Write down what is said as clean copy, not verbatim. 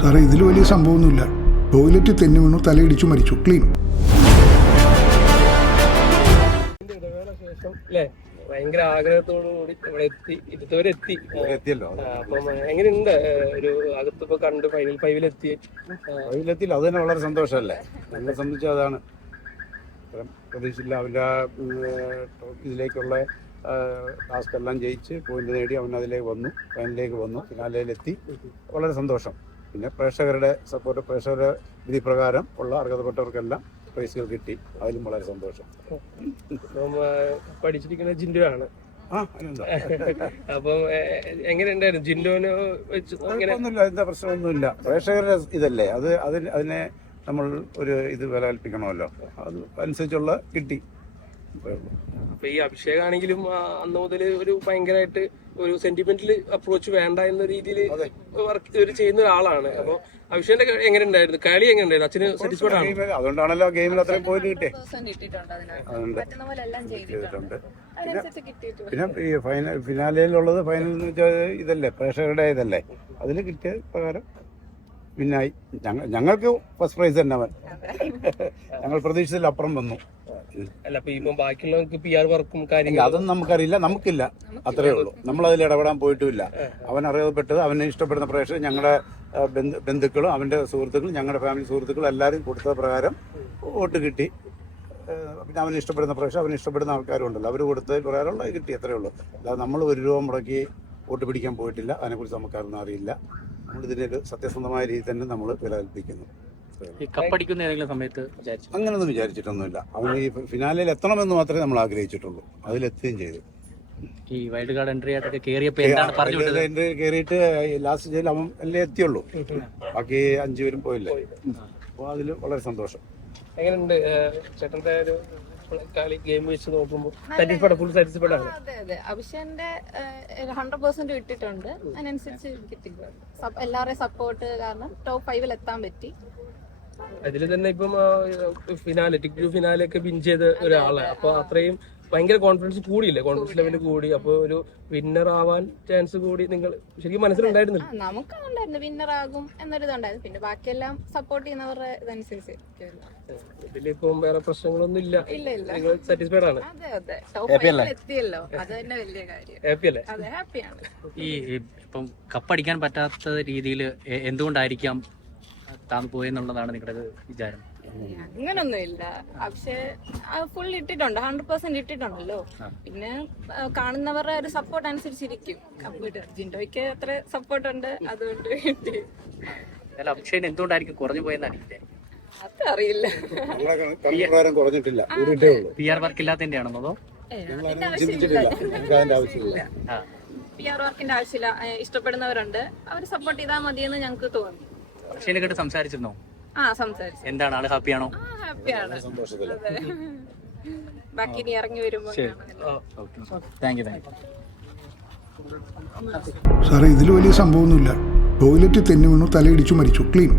സാറേ, ഇതിൽ വലിയ സംഭവമൊന്നുമില്ല. ടോയ്ലറ്റ് തെന്നി വീണു, തലയിടിച്ചു മരിച്ചു. ക്ലീൻ. ഭയങ്കര ആഗ്രഹത്തോടുകൂടി ഇവിടെ എത്തിയല്ലോ. അപ്പം എങ്ങനെയുണ്ട് ഒരു അകത്തിപ്പോ കണ്ട് ഫൈനൽ ഫൈവിലെത്തിയില്ല? അത് തന്നെ വളരെ സന്തോഷമല്ലേ. നമ്മളെ സംബന്ധിച്ച് അതാണ്. പ്രതീക്ഷയില്ല. അവൻ്റെ ഇതിലേക്കുള്ള ടാസ്ക് എല്ലാം ജയിച്ച് പോയിന്റ് നേടി അവൻ അതിലേക്ക് വന്നു, ഫൈനലിലേക്ക് വന്നു, ഫിനാലയിലെത്തി. വളരെ സന്തോഷം. പിന്നെ പ്രേക്ഷകരുടെ സപ്പോർട്ട്, പ്രേക്ഷകരുടെ വിധി പ്രകാരം ഉള്ള അർഹതപ്പെട്ടവർക്കെല്ലാം പ്രൈസുകൾ കിട്ടി. അതിലും വളരെ സന്തോഷം. പഠിച്ചിരിക്കുന്ന ജിൻഡോ ആണ്. അപ്പം എങ്ങനെയുണ്ടായിരുന്നു ജിൻഡോന് വെച്ച്? ഒന്നുമില്ല, എന്താ പ്രശ്നമൊന്നുമില്ല. പ്രേക്ഷകരുടെ ഇതല്ലേ അത്, അതിനെ നമ്മൾ ഒരു ഇത് വില കൽപ്പിക്കണമല്ലോ. അത് അനുസരിച്ചുള്ള കിട്ടി. അപ്പൊ ഈ അഭിഷേകാണെങ്കിലും അന്ന് മുതൽ ഒരു ഭയങ്കരമായിട്ട് ഒരു സെന്റിമെന്റൽ അപ്രോച്ച് വേണ്ട എന്ന രീതിയിൽ വർക്ക് ചെയ്യുന്ന ഒരാളാണ്. അപ്പൊ അഭിഷേകിന്റെ എങ്ങനെ ഉണ്ടായിരുന്നു? കളി എങ്ങനെ ഉണ്ടായിരുന്നു? അച്ഛന് സാറ്റിസ്ഫൈഡ് ആണ്? അതുകൊണ്ടാണല്ലോ ഗെയിമിൽ അത്രയും പോയിന്റ് കിട്ടിയത്. പിന്നെ ഈ ഫിനാലയിലുള്ളത് ഫൈനൽ എന്ന് വെച്ചാൽ ഇതല്ലേ, പ്രേക്ഷകരുടെ ഇതല്ലേ, അതിൽ കിട്ടിയ പ്രകാരം പിന്നായി. ഞങ്ങൾക്ക് ഫസ്റ്റ് പ്രൈസ് തന്നെ അവൻ. ഞങ്ങൾ പ്രതീക്ഷിച്ചതിലപ്പുറം വന്നു. അല്ല, അപ്പൊ ഇപ്പം ബാക്കിയുള്ളവർക്ക് PR വർക്കും കാര്യങ്ങളും അതൊന്നും നമുക്കറിയില്ല, നമുക്കില്ല. അത്രേ ഉള്ളൂ. നമ്മളതിൽ ഇടപെടാൻ പോയിട്ടുമില്ല. അവൻ അറിയപ്പെട്ടത്, അവനെ ഇഷ്ടപ്പെടുന്ന പ്രേക്ഷകർ, ഞങ്ങളുടെ ബന്ധുക്കളും അവൻ്റെ സുഹൃത്തുക്കളും ഞങ്ങളുടെ ഫാമിലി സുഹൃത്തുക്കളും എല്ലാവരും കൊടുത്ത പ്രകാരം വോട്ട് കിട്ടി. പിന്നെ അവന് ഇഷ്ടപ്പെടുന്ന പ്രേക്ഷകർ, അവന് ഇഷ്ടപ്പെടുന്ന ആൾക്കാരും ഉണ്ടല്ലോ, അവർ കൊടുത്തതിൽ പ്രകാരമുള്ള കിട്ടി. അത്രേ ഉള്ളൂ. അല്ലാതെ നമ്മൾ 1 രൂപ മുടക്കി വോട്ട് പിടിക്കാൻ പോയിട്ടില്ല. അതിനെക്കുറിച്ച് നമുക്കതൊന്നും അറിയില്ല. നമ്മളിതിൻ്റെ ഒരു സത്യസന്ധമായ രീതിയിൽ തന്നെ നമ്മൾ വില കൽപ്പിക്കുന്നു. കപ്പടിക്കുന്ന ഏതെങ്കിലും സമയത്ത് അങ്ങനൊന്നും വിചാരിച്ചിട്ടൊന്നുമില്ല. അവൻ ഈ ഫിനാലയിൽ എത്തണമെന്ന് മാത്രമേ നമ്മൾ ആഗ്രഹിച്ചിട്ടുള്ളൂ. അതിലെത്തുകയും ചെയ്തു. ഈ വൈൽഡ് കാർഡ് എൻട്രി ആയിട്ടൊക്കെ കയറിയിട്ട് ലാസ്റ്റ് സ്റ്റേജിൽ അവൻ അല്ലേ എത്തിയുള്ളൂ. ബാക്കി 5 പേരും പോയില്ലേ. അപ്പോൾ അതിൽ വളരെ സന്തോഷം. എങ്ങനെയുണ്ട് ചേട്ടന്റെ ഒരു കളി ഗെയിം വെച്ച് നോക്കുമ്പോൾ? ഫുൾ സാറ്റിസ്ഫൈഡ് ആണ്. അതെ, അഭിഷേകിന്റെ 100% ഇട്ടിട്ടുണ്ട്. അതിനനുസരിച്ച് കിട്ടിയിട്ടുണ്ട്. എല്ലാവരുടെയും സപ്പോർട്ട് കാരണം ടോപ്പ് 5 എത്താൻ പറ്റി. അതിൽ തന്നെ ഇപ്പം ഫിനാലെ ഒക്കെ വിൻ ചെയ്ത ഒരാളാണ്. അപ്പൊ അത്രയും ഭയങ്കര കോൺഫിഡൻസ് കൂടിയില്ലേ? കോൺഫിഡൻസ് ലെവൽ കൂടി. അപ്പൊ ഒരു വിന്നർ ആവാൻ ചാൻസ് കൂടി നിങ്ങൾ ശരിക്കും മനസ്സിലുണ്ടായിരുന്നു? നമുക്കുണ്ടായിരുന്നു വിന്നർ ആകും എന്നൊരിതുണ്ടായിരുന്നു. പിന്നെ ബാക്കിയെല്ലാം സപ്പോർട്ട് ചെയ്യുന്നവരുടെ ഇതനുസരിച്ച്. ഇതിലിപ്പം വേറെ പ്രശ്നങ്ങളൊന്നും ഇല്ല. നിങ്ങൾ സാറ്റിസ്ഫൈഡ് ആണ്? അതെ, ടോപ്പ് എത്തിയല്ലോ, അത് തന്നെ വലിയ കാര്യം. ഹാപ്പി അല്ലേ? അതെ, ഹാപ്പിയാണ്. ഈ ഇപ്പം കപ്പടിക്കാൻ പറ്റാത്ത രീതിയിൽ എന്തുകൊണ്ടായിരിക്കാം താൻ പോയെന്നുള്ളതാണ് നിങ്ങളുടെ വിചാരം? അങ്ങനൊന്നുമില്ല. പക്ഷേ ഫുൾ ഇട്ടിട്ടുണ്ട്, 100% ഇട്ടിട്ടുണ്ടല്ലോ. പിന്നെ കാണുന്നവരുടെ ഒരു സപ്പോർട്ട് അനുസരിച്ചിരിക്കും. ജിൻഡോയ്ക്ക് എത്ര സപ്പോർട്ട് ഉണ്ട്, അതുകൊണ്ട് കിട്ടി. അഭിഷേക് എന്തുകൊണ്ടായിരിക്കും കുറഞ്ഞു പോയെന്നാണ് അതറിയില്ല. PR വർക്ക് ഇല്ലാത്തതിന്റെ ആണെന്നോ? PR വർക്കിന്റെ ആവശ്യമില്ല. ഇഷ്ടപ്പെടുന്നവരുണ്ട്, അവർ സപ്പോർട്ട് ചെയ്താൽ മതിയെന്ന് ഞങ്ങൾക്ക് തോന്നി. അഭിഷേകിനെ കേട്ട് സംസാരിച്ചിരുന്നോ? സംസാരിച്ചു. എന്താണ്, ആള് ഹാപ്പിയാണോ? ഹാപ്പിയാണ്. ബാക്കി ഇനി ഇറങ്ങി വരുമ്പോ. Thank you. സാറേ, ഇതിൽ വലിയ സംഭവമൊന്നുമില്ല. ടോയ്ലറ്റ് തെന്നി വീണു, തലയിടിച്ചു മരിച്ചു. ക്ലീൻ.